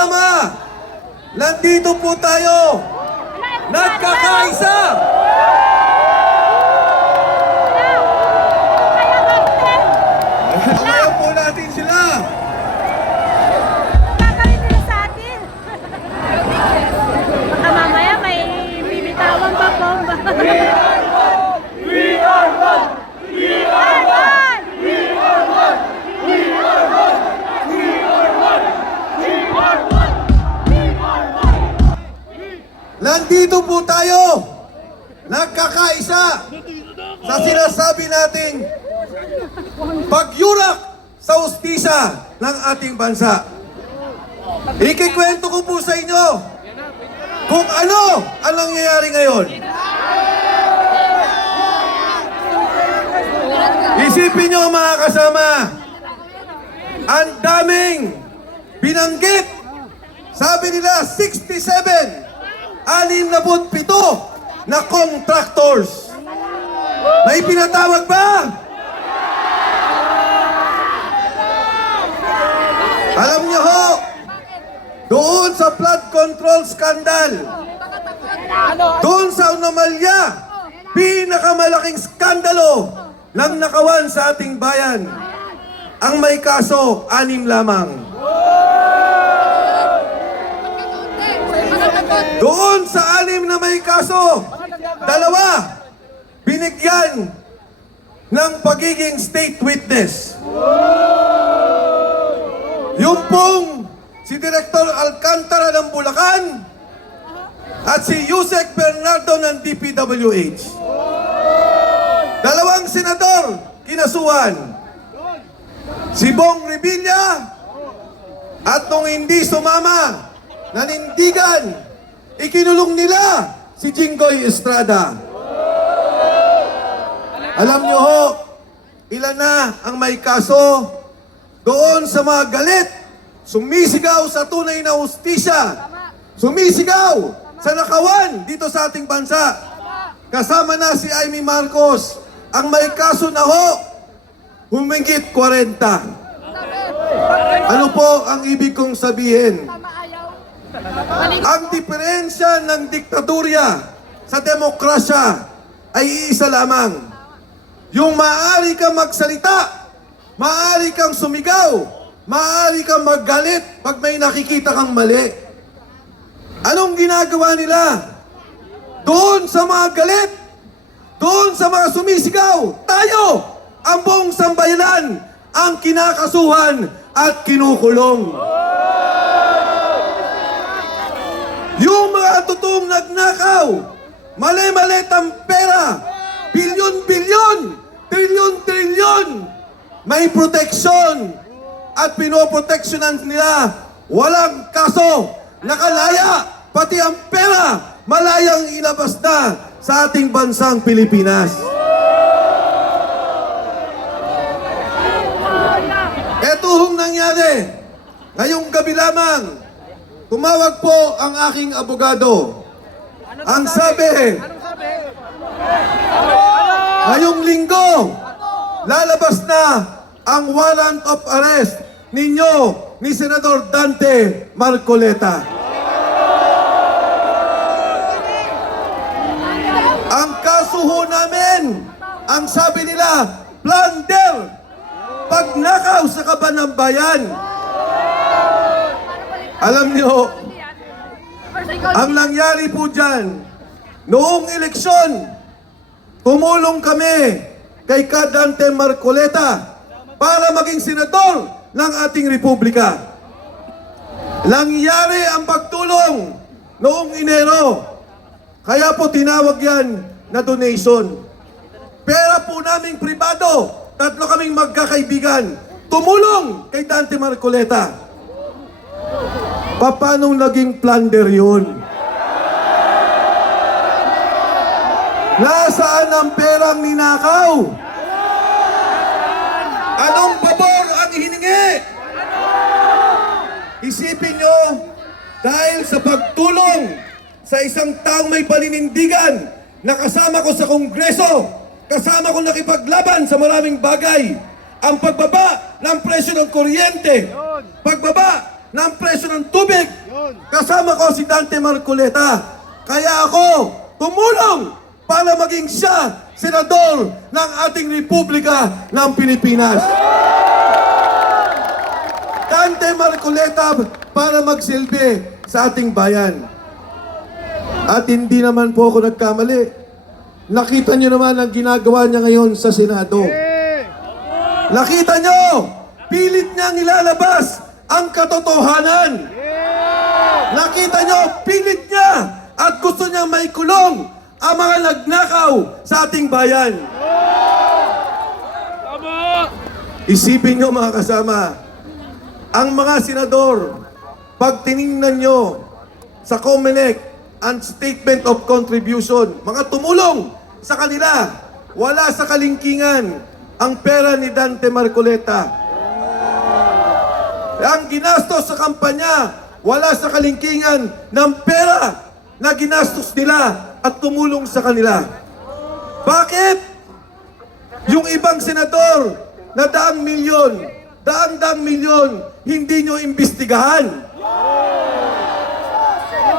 kasama, nandito po tayo, nagkakaisa. Ayaw po natin sila. Kakaritin sa atin. Baka mamaya may bibitawan pa bomba. We are one! We are one! We are one! We are one! We are one! We are one! We are one! We are one! Nandito po tayo, nagkakaisa sa sinasabi nating pagyurak sa ustisya ng ating bansa. Ikikwento ko po sa inyo kung ano ang nangyayari ngayon. Isipin nyo mga kasama, ang daming binanggit. Sabi nila 67 na contractors. May pinatawag ba? Alam niyo ho, doon sa flood control scandal, doon sa anomalya, pinakamalaking skandalo ng nakawan sa ating bayan, ang may kaso, 6 lamang. Doon sa 6 na may kaso, 2 binigyan ng pagiging state witness. Yung pong si Director Alcantara ng Bulacan at si Yusek Bernardo ng DPWH. 2 senador kinasuhan. Si Bong Revilla at nung hindi sumama, nanindigan, ikinulong nila si Jinggoy Estrada. Alam nyo ho, ilan na ang may kaso doon sa mga galit, sumisigaw sa tunay na hustisya, sumisigaw sa nakawan dito sa ating bansa. Kasama na si Amy Marcos, ang may kaso na ho, humingit 40. Ano po ang ibig kong sabihin? Ang diferensya ng diktadurya sa demokrasya ay iisa lamang. Yung maaari kang magsalita, maaari kang sumigaw, maaari kang maggalit pag may nakikita kang mali. Anong ginagawa nila? Doon sa mga galit, doon sa mga sumisigaw, tayo, ang buong sambayanan, ang kinakasuhan at kinukulong. Yung mga totoong nagnakaw, mali-malit ang pera, bilyon-bilyon, trilyon-trilyon, may proteksyon at pinoproteksyonan nila, walang kaso, nakalaya, pati ang pera, malayang ilabas na sa ating bansang Pilipinas. Ito hong nangyari, ngayong gabi lamang, tumawag po ang aking abogado. Ang sabi, ngayong linggo, lalabas na ang warrant of arrest ninyo ni Senador Dante Marcoleta. Ang kaso ho namin, ang sabi nila, plunder, pagnakaw sa kaban ng bayan. Alam niyo, ang nangyari po dyan, noong eleksyon, tumulong kami kay Dante Marcoleta para maging senador ng ating republika. Nangyari ang pagtulong noong Enero. Kaya po tinawag yan na donation. Pera po naming pribado, 3 kaming magkakaibigan, tumulong kay Dante Marcoleta. Paano naging plunder yun? Nasaan ang perang ninakaw? Anong pabor ang hiningi? Isipin nyo, dahil sa pagtulong sa isang taong may paninindigan, nakasama ko sa Kongreso, kasama ko nakipaglaban sa maraming bagay, ang pagbaba ng presyo ng kuryente, pagbaba ng presyo ng tubig. Kasama ko si Dante Marcoleta. Kaya ako tumulong para maging siya senador ng ating Republika ng Pilipinas. Dante Marcoleta para magsilbi sa ating bayan. At hindi naman po ako nagkamali. Nakita niyo naman ang ginagawa niya ngayon sa Senado. Nakita niyo, pilit niyang ilalabas ang katotohanan. Nakita niyo, pilit niya at gusto niya may kulong ang mga nagnakaw sa ating bayan. Isipin niyo mga kasama, ang mga senador, pag tiningnan niyo sa COMELEC ang statement of contribution, mga tumulong sa kanila, wala sa kalingkingan ang pera ni Dante Marcoleta. Ang ginastos sa kampanya, wala sa kalingkingan ng pera na ginastos nila at tumulong sa kanila. Bakit? Yung ibang senador na daang milyon, hindi nyo imbestigahan.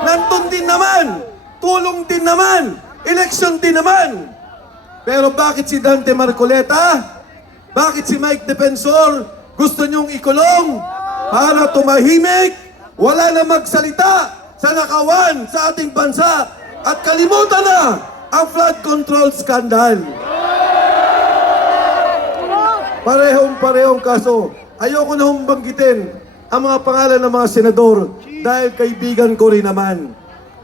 Nandun din naman, tulong din naman, eleksyon din naman. Pero bakit si Dante Marcoleta? Bakit si Mike Defensor gusto nyong ikulong para tumahimik, wala na magsalita sa nakawan sa ating bansa at kalimutan na ang flood control scandal? Parehong kaso. Ayoko na banggitin ang mga pangalan ng mga senador dahil kaibigan ko rin naman.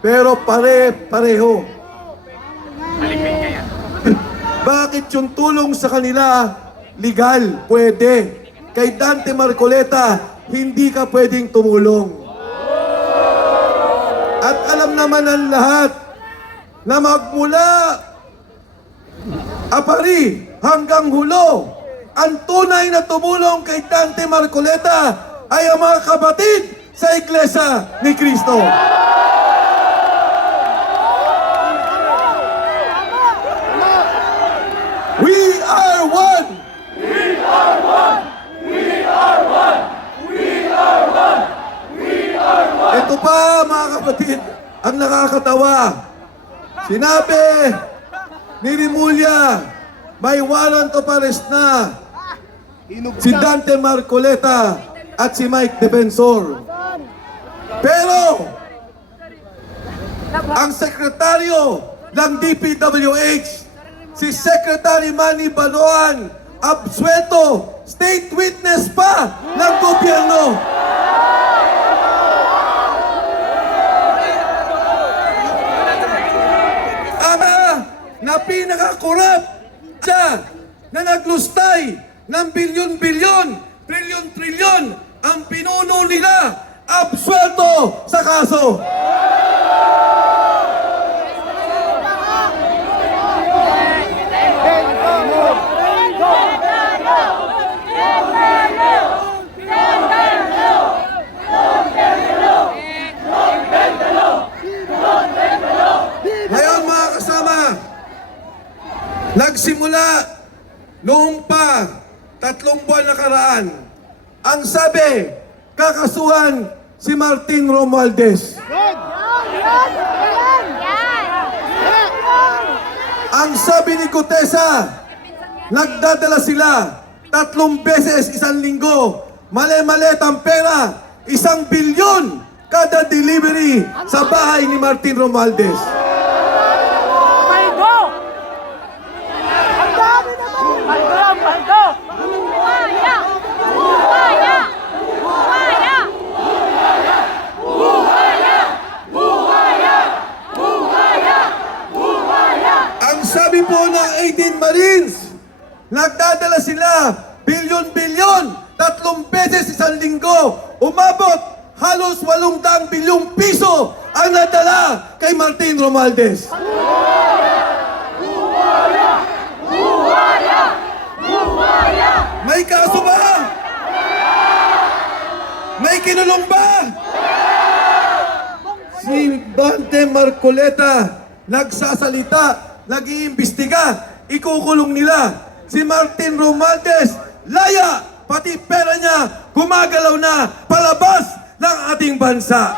Pero pareho. Bakit yung tulong sa kanila legal? Pwede. Kay Dante Marcoleta, hindi ka pwedeng tumulong. At alam naman ang lahat na magmula Apari hanggang Hulo, ang tunay na tumulong kay Dante Marcoleta ay ang mga kapatid sa Iglesia ni Cristo. We are one! We are one! We are one! We are one! We are one! Ito pa mga kapatid, ang nakakatawa. Sinabi ni Rimulya, may warrant of arrest na si Dante Marcoleta at si Mike Defensor. Pero ang sekretaryo ng DPWH, si Secretary Manny Baloan, absuelto, state witness pa ng gobyerno. Na pinaka-corrupt siya na naglustay ng bilyon-bilyon, trilyon-trilyon ang pinuno nila, absuelto sa kaso. Ngayon mga kasama, nagsimula noong pa 3 buwan nakaraan. Ang sabi, kakasuhan si Martin Romualdez. Ang sabi ni Gutesa, nagdadala sila 3 beses isang linggo. Mali-malit ang pera, 1 bilyon kada delivery sa bahay ni Martin Romualdez. Sabi po ng 18 Marines, nagdadala sila bilyon-bilyon, 3 beses isang linggo. Umabot halos 800 bilyong piso ang nadala kay Martin Romualdez. May kaso ba? May kinulong ba? Si Dante Marcoleta nagsasalita, nag-iimbestiga, ikukulong nila. Si Martin Romualdez, laya, pati pera niya, gumagalaw na palabas ng ating bansa.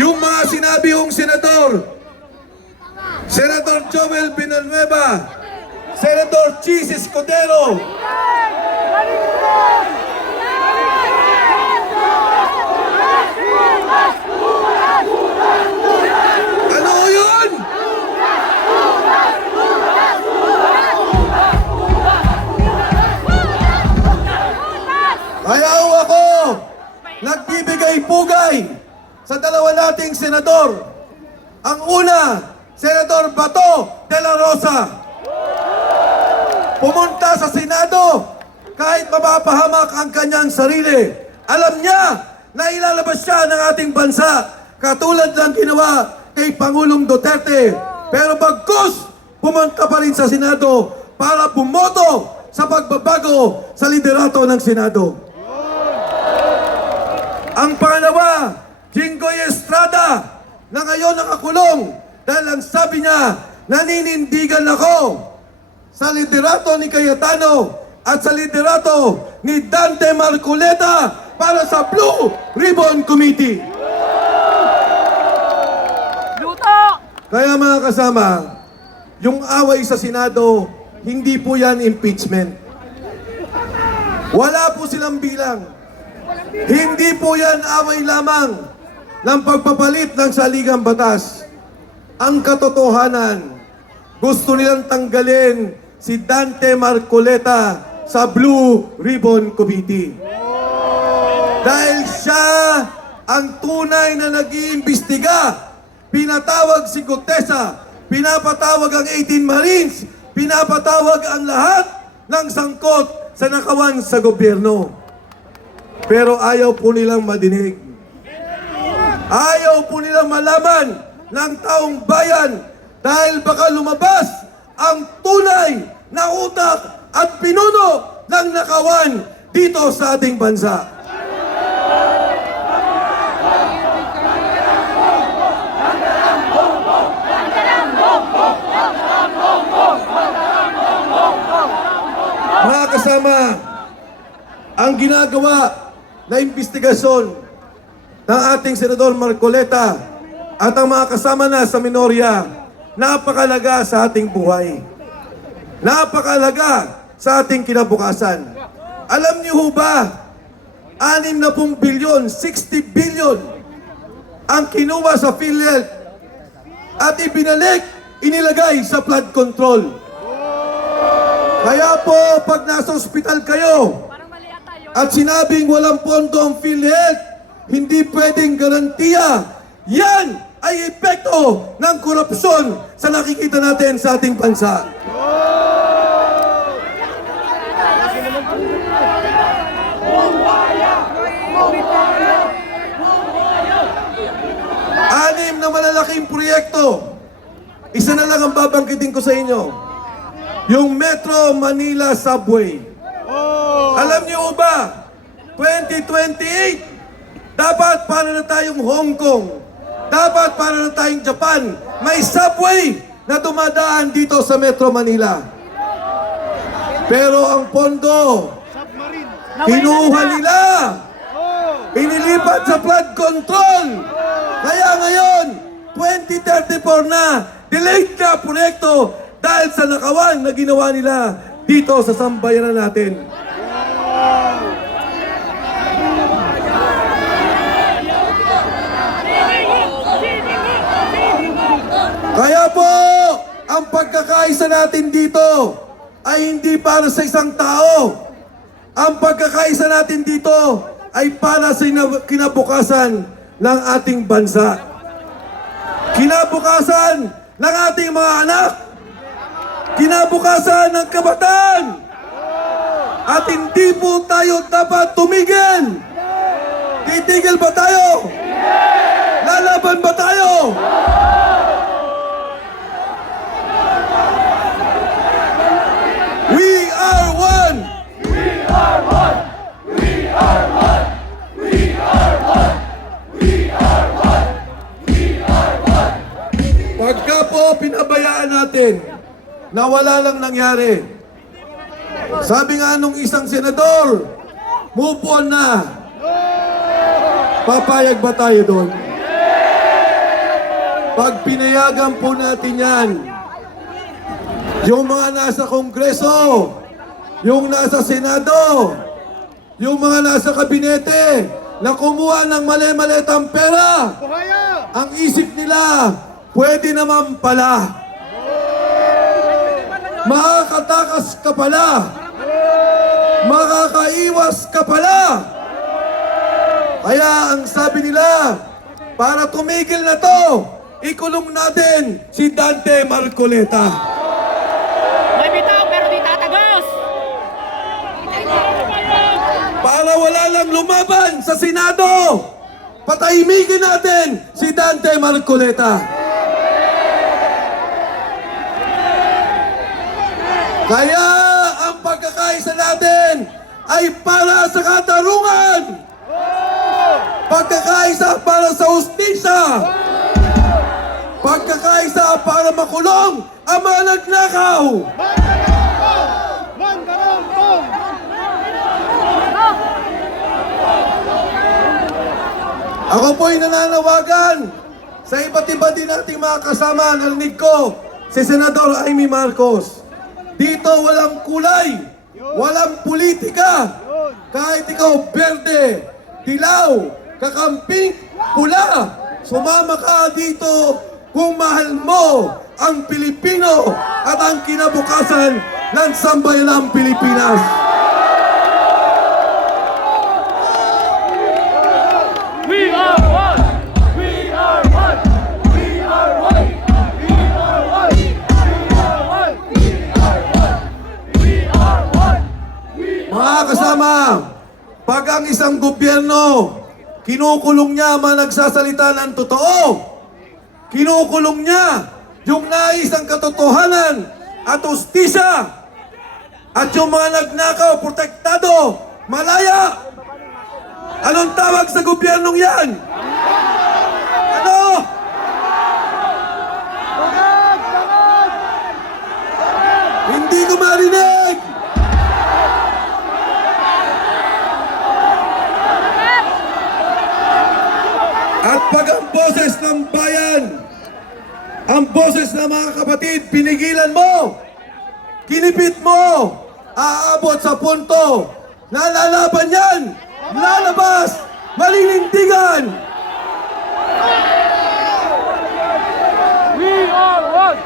Yung mga sinabi kong senador, Senator Joel Villanueva, Senator Chis Escudero, ano yun? Kaya ako nagbibigay pugay sa dalawa nating senador. Ang una, Senador Bato de la Rosa. Pumunta sa Senado kahit mapapahamak ang kanyang sarili. Alam niya na ilalabas siya ng ating bansa katulad ng ginawa kay Pangulong Duterte. Pero bagkus, pumunta pa rin sa Senado para bumoto sa pagbabago sa liderato ng Senado. Ang pangalawa, Jinggoy Estrada, na ngayon nakakulong dahil ang sabi niya, naninindigan ako sa liderato ni Cayetano at sa liderato ni Dante Marcoleta para sa Blue Ribbon Committee. Luto! Kaya mga kasama, yung away sa Senado, hindi po yan impeachment. Wala po silang bilang. Hindi po yan away lamang ng pagpapalit ng saligang batas. Ang katotohanan, gusto nilang tanggalin si Dante Marcoleta sa Blue Ribbon Committee. Dahil siya ang tunay na nag-iimbestiga. Pinatawag si Gutesa, pinapatawag ang 18 Marines, pinapatawag ang lahat ng sangkot sa nakawan sa gobyerno. Pero ayaw po nilang madinig. Ayaw po nilang malaman ng taong bayan dahil baka lumabas ang tunay na utak at pinuno ng nakawan dito sa ating bansa. Mga kasama, ang ginagawa na investigasyon ng ating Senador Marcoleta at ang mga kasama na sa minorya, napakalaga sa ating buhay. Napakalaga sa ating kinabukasan. Alam niyo ho ba, 60 bilyon, 60 billion ang kinuha sa PhilHealth at ibinalik, inilagay sa flood control. Kaya po, pag nasa ospital kayo at sinabing walang pondo ang PhilHealth, hindi pwedeng garantiya. Yan ay epekto ng korupsyon sa nakikita natin sa ating bansa. Anim na malalaking proyekto. Isa na lang ang babangkitin ko sa inyo. Yung Metro Manila Subway. Alam niyo ba, 2028, dapat para na tayong Hong Kong, dapat para na tayong Japan, may subway na dumadaan dito sa Metro Manila. Pero ang pondo, kinuha nila, inilipat sa flood control. Kaya ngayon, 2034 na, delayed na proyekto dahil sa nakawan na ginawa nila dito sa sambayanan natin. Kaya po, ang pagkakaisa natin dito ay hindi para sa isang tao. Ang pagkakaisa natin dito ay para sa kinabukasan ng ating bansa. Kinabukasan ng ating mga anak. Kinabukasan ng kabataan. At hindi po tayo dapat tumigil. Titigil ba tayo? Lalaban ba tayo? We are one! We are one! We are one! We are one! We are one! We are one! Pagka po pinabayaan natin na wala lang nangyari, sabi nga nung isang senador, move on na. Papayag ba tayo doon? Pag pinayagan po natin yan, yung mga nasa Kongreso, yung nasa Senado, yung mga nasa kabinete, na kumuha ng mali-malitang pera, ang isip nila, pwede naman pala. Makakatakas ka pala. Makakaiwas ka pala. Kaya ang sabi nila, para tumigil na to, ikulong natin si Dante Marcoleta. May bitaw pero di tatagos. Para wala lang lumaban sa Senado, patahimikin natin si Dante Marcoleta. Kaya ang pagkakaisa natin ay para sa katarungan. Pagkakaisa para sa hustisya. Pagkakaisa para makulong ang mga nagnakaw. Ako po'y nananawagan sa iba't iba din nating mga kasama. Narinig ko si Senador Amy Marcos. Dito walang kulay, walang politika. Kahit ikaw berde, dilaw, kakamping, pula, sumama ka dito kung mahal mo ang Pilipino at ang kinabukasan ng sambayanang Pilipinas. We are one. We are one. We are one. We are one. We are one. We are one. Mga kasama, pag ang isang gobyerno, kinukulong niya mga nagsasalita ng totoo, kinukulong niya yung nais ang katotohanan at hustisya, at yung mga nagnakaw, protektado, malaya. Anong tawag sa gobyernong yan? Ano? Hindi ko marinig! At pag ang boses ng bayan, ang boses ng mga kapatid, pinigilan mo, kinipit mo, aabot sa punto na lalaban yan, lalabas, malilintigan. We are one.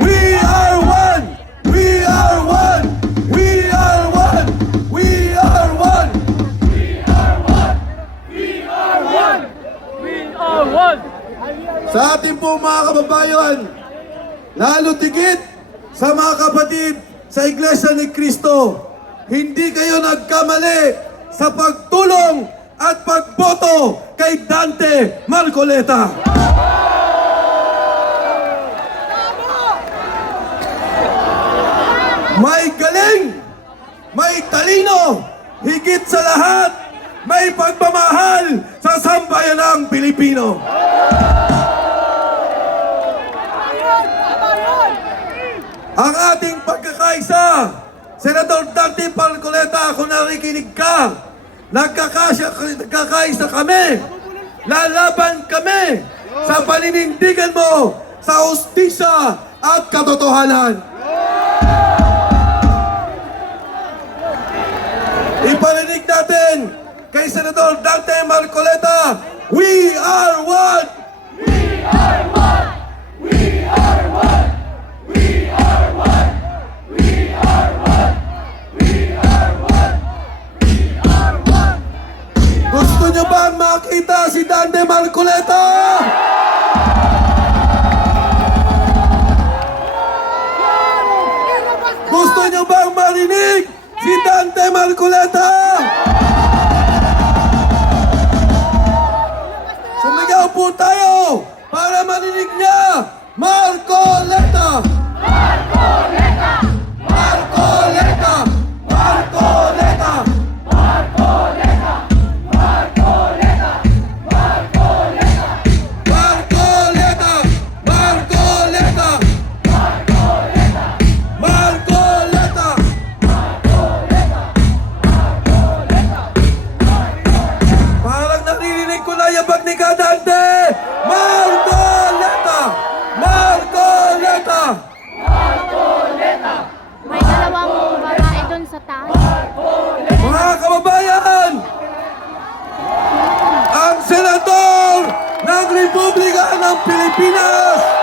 We are one! We are one! We are one! We are one! We are one. Sa ating po mga kababayan, lalo tigit sa mga kapatid sa Iglesia ni Cristo, hindi kayo nagkamali sa pagtulong at pagboto kay Dante Marcoleta. May galing, may talino, higit sa lahat, may pagmamahal sa sambayanang Pilipino. Ang ating pagkakaisa, Senador Dante Marcoleta, kung nakikinig ka, nagkakaisa kami, lalaban kami sa paninindigan mo sa hustisya at katotohanan. Iparinig natin kay Senador Dante Marcoleta, we are one! We are one. We are one. We are one. We are one. We are one. We are one. Gusto nyo bang makita si Dante Marcoleta? Gusto nyo bang marinig si Dante Marcoleta? Sumigaw po tayo para marinig niya, Marcoleta! Marcoleta. Marcoleta! Marcoleta! Marcoleta. Marcoleta. Dante Marcoleta! Marcoleta! May dalawang babae doon sa taas. Mga kababayan! Ang senador ng Republika ng Pilipinas